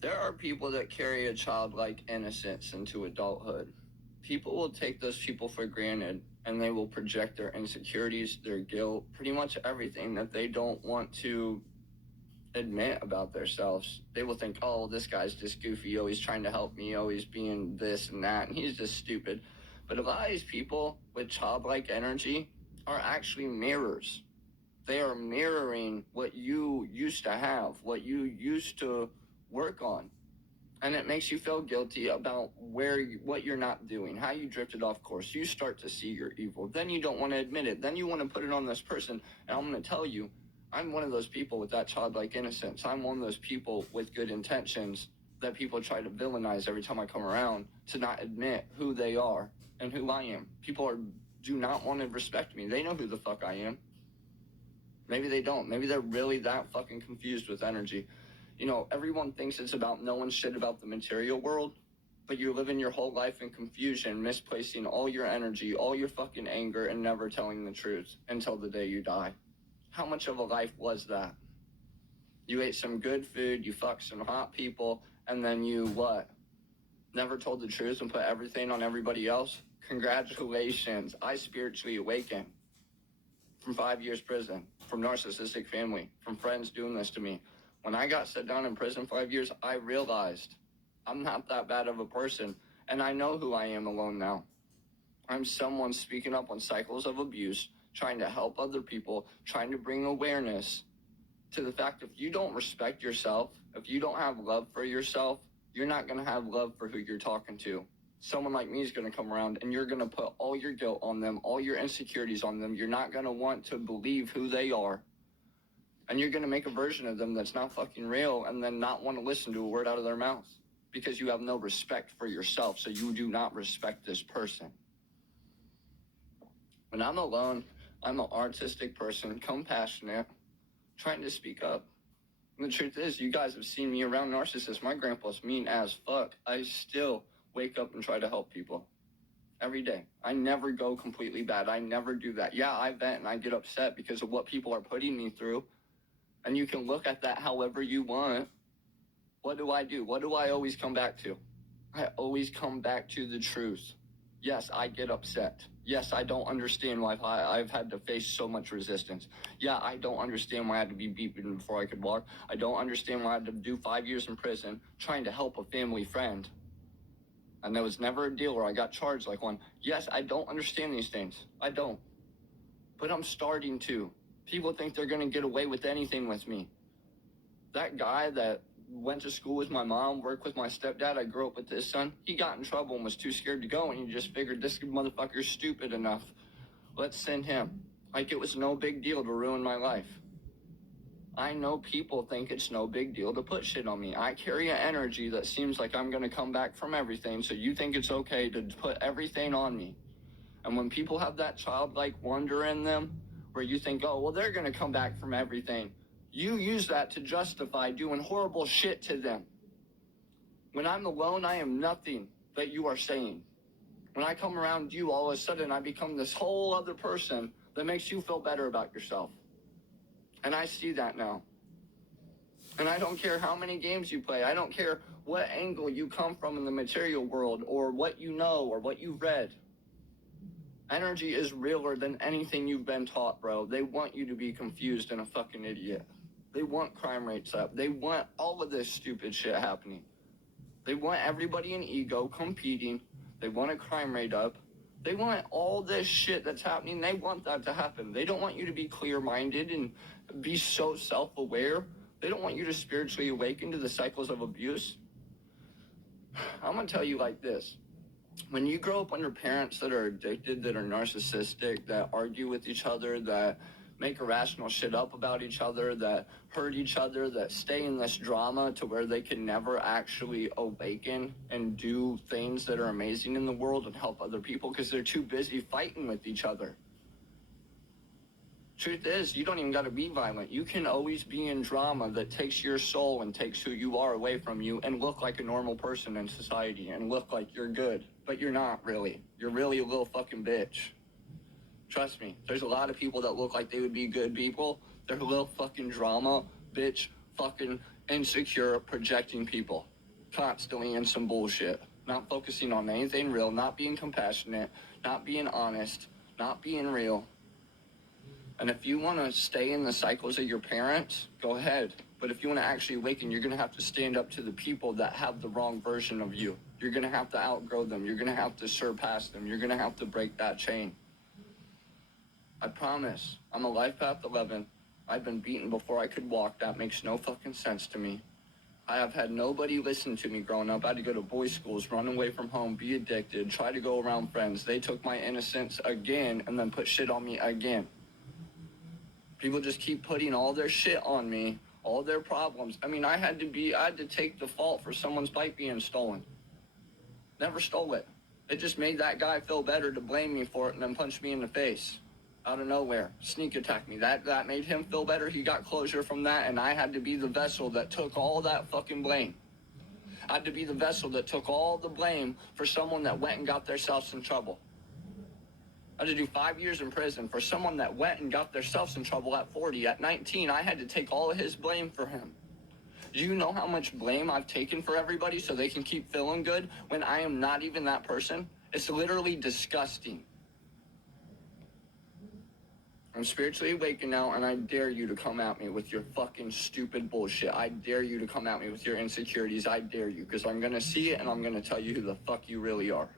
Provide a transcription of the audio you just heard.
There are people that carry a childlike innocence into adulthood. People will take those people for granted and they will project their insecurities, their guilt, pretty much everything that they don't want to admit about themselves. They will think, oh, this guy's just goofy, always trying to help me, always being this and that, and he's just stupid. But a lot of these people with childlike energy are actually mirrors. They are mirroring what you used to have, what you used to work on. And it makes you feel guilty about what you're not doing, how you drifted off course. You start to see your evil. Then you don't want to admit it. Then you want to put it on this person. And I'm going to tell you, I'm one of those people with that childlike innocence. I'm one of those people with good intentions that people try to villainize every time I come around to not admit who they are and who I am. Do not want to respect me. They know who the fuck I am. Maybe they don't. Maybe they're really that fucking confused with energy. You know, everyone thinks it's about knowing shit about the material world, but you're living your whole life in confusion, misplacing all your energy, all your fucking anger, and never telling the truth until the day you die. How much of a life was that? You ate some good food, you fucked some hot people, and then you what? Never told the truth and put everything on everybody else? Congratulations, I spiritually awakened from 5 years prison, from narcissistic family, from friends doing this to me. When I got set down in prison 5 years, I realized I'm not that bad of a person, and I know who I am alone now. I'm someone speaking up on cycles of abuse, trying to help other people, trying to bring awareness to the fact if you don't respect yourself, if you don't have love for yourself, you're not going to have love for who you're talking to. Someone like me is going to come around and you're going to put all your guilt on them, all your insecurities on them. You're not going to want to believe who they are. And you're going to make a version of them that's not fucking real and then not want to listen to a word out of their mouth because you have no respect for yourself. So you do not respect this person. When I'm alone, I'm an artistic person, compassionate, trying to speak up. And the truth is, you guys have seen me around narcissists. My grandpa's mean as fuck. I still wake up and try to help people every day. I never go completely bad. I never do that. Yeah, I vent and I get upset because of what people are putting me through. And you can look at that however you want. What do? What do I always come back to? I always come back to the truth. Yes, I get upset. Yes, I don't understand why I've had to face so much resistance. Yeah, I don't understand why I had to be beaten before I could walk. I don't understand why I had to do 5 years in prison trying to help a family friend. And there was never a deal where I got charged like one. Yes, I don't understand these things. I don't. But I'm starting to. People think they're going to get away with anything with me. That guy that went to school with my mom, worked with my stepdad, I grew up with his son, he got in trouble and was too scared to go, and he just figured this motherfucker's stupid enough. Let's send him. Like it was no big deal to ruin my life. I know people think it's no big deal to put shit on me. I carry an energy that seems like I'm going to come back from everything, so you think it's okay to put everything on me. And when people have that childlike wonder in them, where you think, oh, well, they're going to come back from everything, you use that to justify doing horrible shit to them. When I'm alone, I am nothing that you are saying. When I come around you, all of a sudden, I become this whole other person that makes you feel better about yourself. And I see that now. And I don't care how many games you play. I don't care what angle you come from in the material world or what you know or what you've read. Energy is realer than anything you've been taught, bro. They want you to be confused and a fucking idiot. They want crime rates up. They want all of this stupid shit happening. They want everybody in ego competing. They want a crime rate up. They want all this shit that's happening. They want that to happen. They don't want you to be clear-minded and be so self-aware. They don't want you to spiritually awaken to the cycles of abuse. I'm going to tell you like this. When you grow up under parents that are addicted, that are narcissistic, that argue with each other, that make irrational shit up about each other, that hurt each other, that stay in this drama to where they can never actually awaken and do things that are amazing in the world and help other people because they're too busy fighting with each other. Truth is, you don't even got to be violent. You can always be in drama that takes your soul and takes who you are away from you and look like a normal person in society and look like you're good. But you're not really. You're really a little fucking bitch. Trust me, there's a lot of people that look like they would be good people. They're a little fucking drama, bitch, fucking insecure, projecting people, constantly in some bullshit, not focusing on anything real, not being compassionate, not being honest, not being real. And if you want to stay in the cycles of your parents, go ahead. But if you want to actually awaken, you're going to have to stand up to the people that have the wrong version of you. You're going to have to outgrow them. You're going to have to surpass them. You're going to have to break that chain. I promise. I'm a Life Path 11. I've been beaten before I could walk. That makes no fucking sense to me. I have had nobody listen to me growing up. I had to go to boys' schools, run away from home, be addicted, try to go around friends. They took my innocence again and then put shit on me again. People just keep putting all their shit on me, all their problems. I mean, I had to take the fault for someone's bike being stolen. Never stole it. It just made that guy feel better to blame me for it and then punch me in the face. Out of nowhere. Sneak attack me. That made him feel better. He got closure from that, and I had to be the vessel that took all that fucking blame. I had to be the vessel that took all the blame for someone that went and got themselves in trouble. I had to do 5 years in prison for someone that went and got themselves in trouble at 40. At 19, I had to take all of his blame for him. Do you know how much blame I've taken for everybody so they can keep feeling good when I am not even that person? It's literally disgusting. I'm spiritually awakened now, and I dare you to come at me with your fucking stupid bullshit. I dare you to come at me with your insecurities. I dare you, because I'm going to see it, and I'm going to tell you who the fuck you really are.